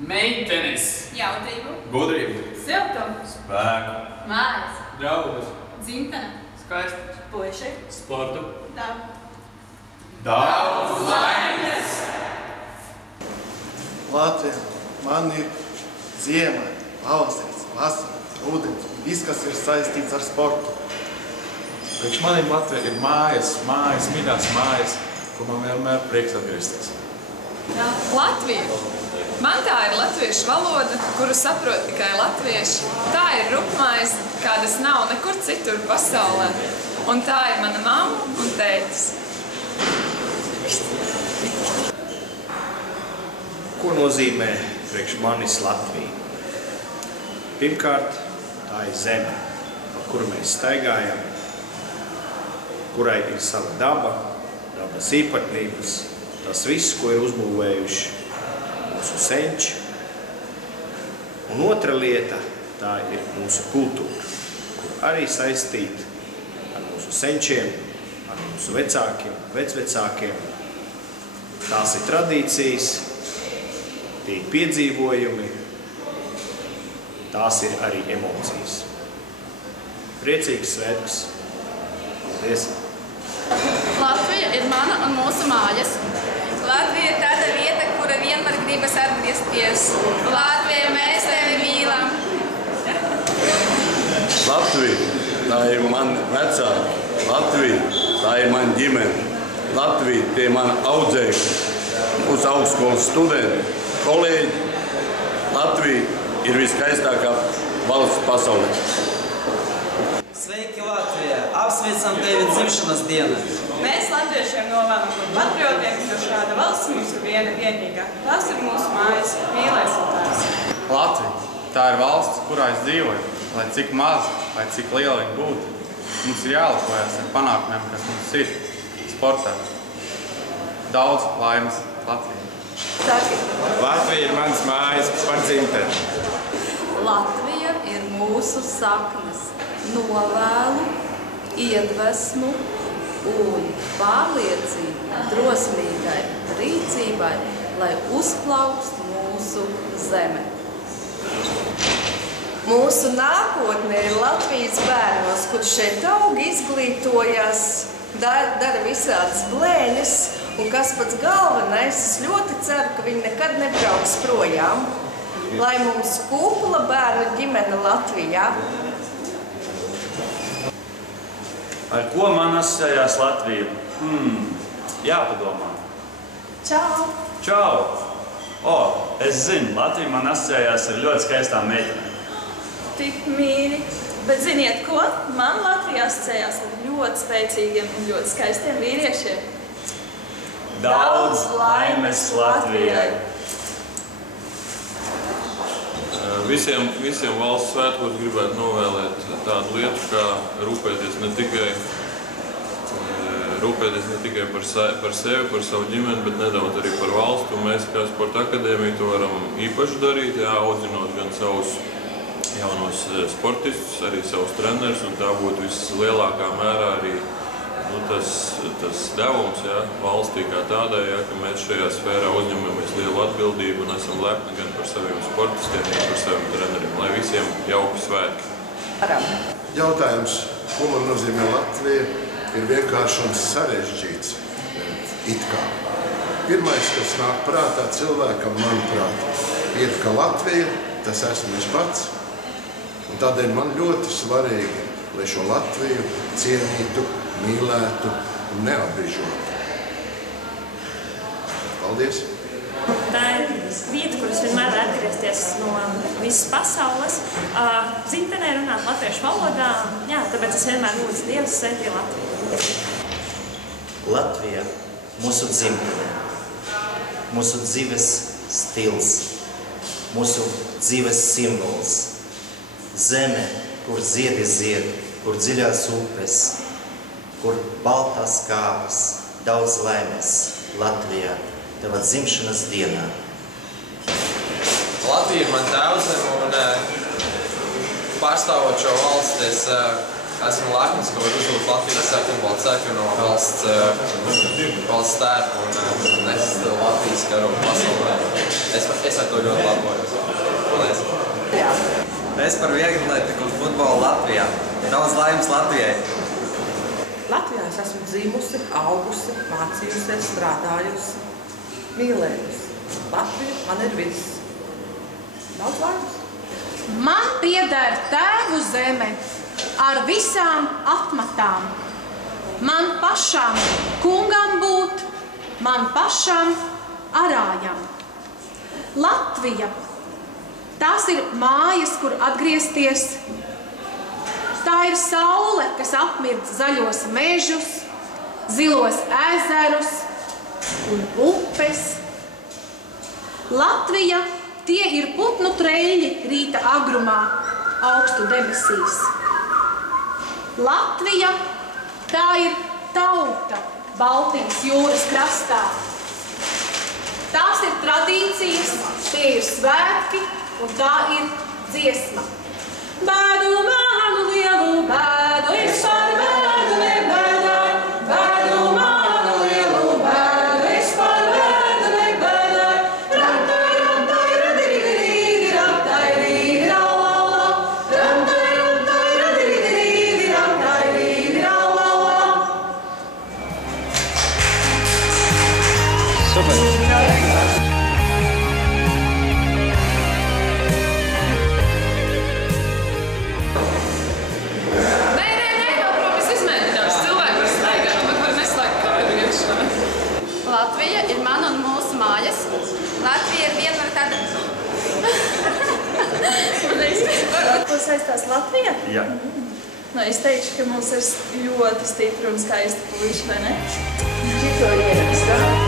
Meitenes. Jautrību. Gudrību. Siltumu. Spēku. Mājas. Draudus. Dzimtene. Skaistu. Puiši. Sportu. Dabu. Daudz laimes! Latvija, man ir ziema, pavasaris, vasara, ūdens, viss, kas ir saistīts ar sportu. Priekš maniem Latvija ir mājas, mīļās mājas, kur man vienmēr prieks atgriezties. Latvija. Man tā ir latviešu valoda, kuru saprot tikai latvieši. Tā ir rupmaize, kādas nav nekur citur pasaulē. Un tā ir mana mamma un tētis. Ko nozīmē priekš manis Latvija? Pirmkārt, tā ir zeme, pa kuru mēs staigājam, kurai ir sava daba, dabas īpatnības, tas viss, ko ir uzbūvējuši mūsu senči. Un otra lieta, tā ir mūsu kultūra, kur arī saistīta ar mūsu senčiem, ar mūsu vecākiem, vecvecākiem. Tās ir tradīcijas, tie ir piedzīvojumi, tās ir arī emocijas. Priecīgs svētkus! Paldies! Latvija ir mana un mūsu mājas. Latvija ir tāda vieta, kura vienmēr gribas atgriezties. Latvija, mēs tevi mīlam! Latvija, tā ir man vecāki. Latvija, tā ir man ģimene. Latvija, tie ir man audzēkļi, mūsu augstskolas studenti, kolēģi. Latvija ir viskaistākā valsts pasaulē. Sveiki, Latvija! Apsveicam tevi dzimšanas dienu! Mēs latviešiem novēlam būt patriotiem, jo šāda valsts mums ir vienīgā. Tas ir mūsu mājas, mīlēsim tās. Latvija. Tā ir valsts, kurā es dzīvoju. Lai cik maz, vai cik liela viņa būtu, mums ir jālepojas ar panākumiem, kas mums ir sportā. Daudz laimes Latvijai. Latvija ir mans mājas par dzimteni. Latvija ir mūsu saknes, novēlu, iedvesmu un pārliecību drosmīgai rīcībai, lai uzplaukst mūsu zeme. Mūsu nākotne ir Latvijas bērnos, kur šeit aug, izglītojas, dara visādas blēņas, un kas pats galvenais, es ļoti ceru, ka viņi nekad nebrauks projām, lai mums kupla bērnu ģimene Latvijā. Ar ko man asociējās Latvija? Jāpadomā. Čau! Čau! Es zinu, Latvija man asociējās ar ļoti skaistām meitenēm. Tik mīļi. Bet ziniet ko? Man Latvija asociējās ar ļoti spēcīgiem un ļoti skaistiem vīriešiem. Daudz laimes Latvijai! Visiem valsts svētkos gribētu novēlēt tādu lietu, kā rūpēties ne tikai par sevi, par savu ģimeni, bet nedaudz arī par valstu. Un mēs kā Sporta akadēmija to varam īpaši darīt, audzinot gan savus jaunos sportistus, arī savus trenerus, un tā būtu vislielākā mērā arī tas devums valstī kā tādai, ka mēs šajā sfērā uzņemamies lielu atbildību un esam lepni gan par saviem sportistiem, gan par saviem treneriem, lai visiem jauki svētki. Jautājums, ko man nozīmē Latvija, ir vienkārši un sarežģīts. It kā. Pirmais, kas nāk prātā cilvēkam, manuprāt, ir, ka Latvija, tas esmu es pats, un tādēļ man ļoti svarīgi, lai šo Latviju cienītu, mīlētu un neapbrīžotu. Paldies! Tā ir vieta, kuras vienmēr var atgriezties no visas pasaules. Dzimtenē runāt latviešu valodā, tāpēc es vienmēr lūdzu Dievs svētī Latviju. Latvija, mūsu dzimtene, mūsu dzīves stils, mūsu dzīves simbols. Zeme, kur ziedi zied, kur dziļās upes, kur baltās kāpes, daudz laimes Latvijā, tava dzimšanas dienā. Latvija ir man tēvzeme, un pārstāvot šo valsti, es esmu lepns, ka var uzlūt Latvijas sarkanbaltu sekļu no valsts tērpa un nest Latvijas karogu pasaulē. Es ar to ļoti labojos. Paldies. Jā. Es par vieglatlētiku un futbolu Latvijā. Daudz laimes Latvijai. Latvijā es esmu dzimusi, augusi, mācījusies, strādājusi, mīlējusi. Latvija man ir viss. Daudz laimes. Man pieder tēvu zeme ar visām atmatām. Man pašam kungam būt, man pašam arājam. Latvija, tās ir mājas, kur atgriezties. Tā ir saule, kas apmirdz zaļos mežus, zilos ezerus un upes. Latvija, tie ir putnu treļļi rīta agrumā, augstu debesīs. Latvija, tā ir tauta Baltijas jūras krastā. Tās ir tradīcijas, tie ir svētki un tā ir dziesma. Bēdu mānu lielu bēdu, es par bēdu nebēdāju. Bēdu mānu lielu bēdu, es par bēdu nebēdāju. Ramtai, ramtai, radirīdirīdi, ramtai, rīdi, rallallā. Ramtai, ramtai, radirīdirīdi, ramtai, rīdi, rallallā. Super! Latvija ir mana un mūsu mājas. Latvija ir vienmēr tāda... Ar ko saistās Latvija? Jā. Nu, es teikšu, ka mums ir ļoti stipri un skaisti puiši, vai ne? Šito ierakstā.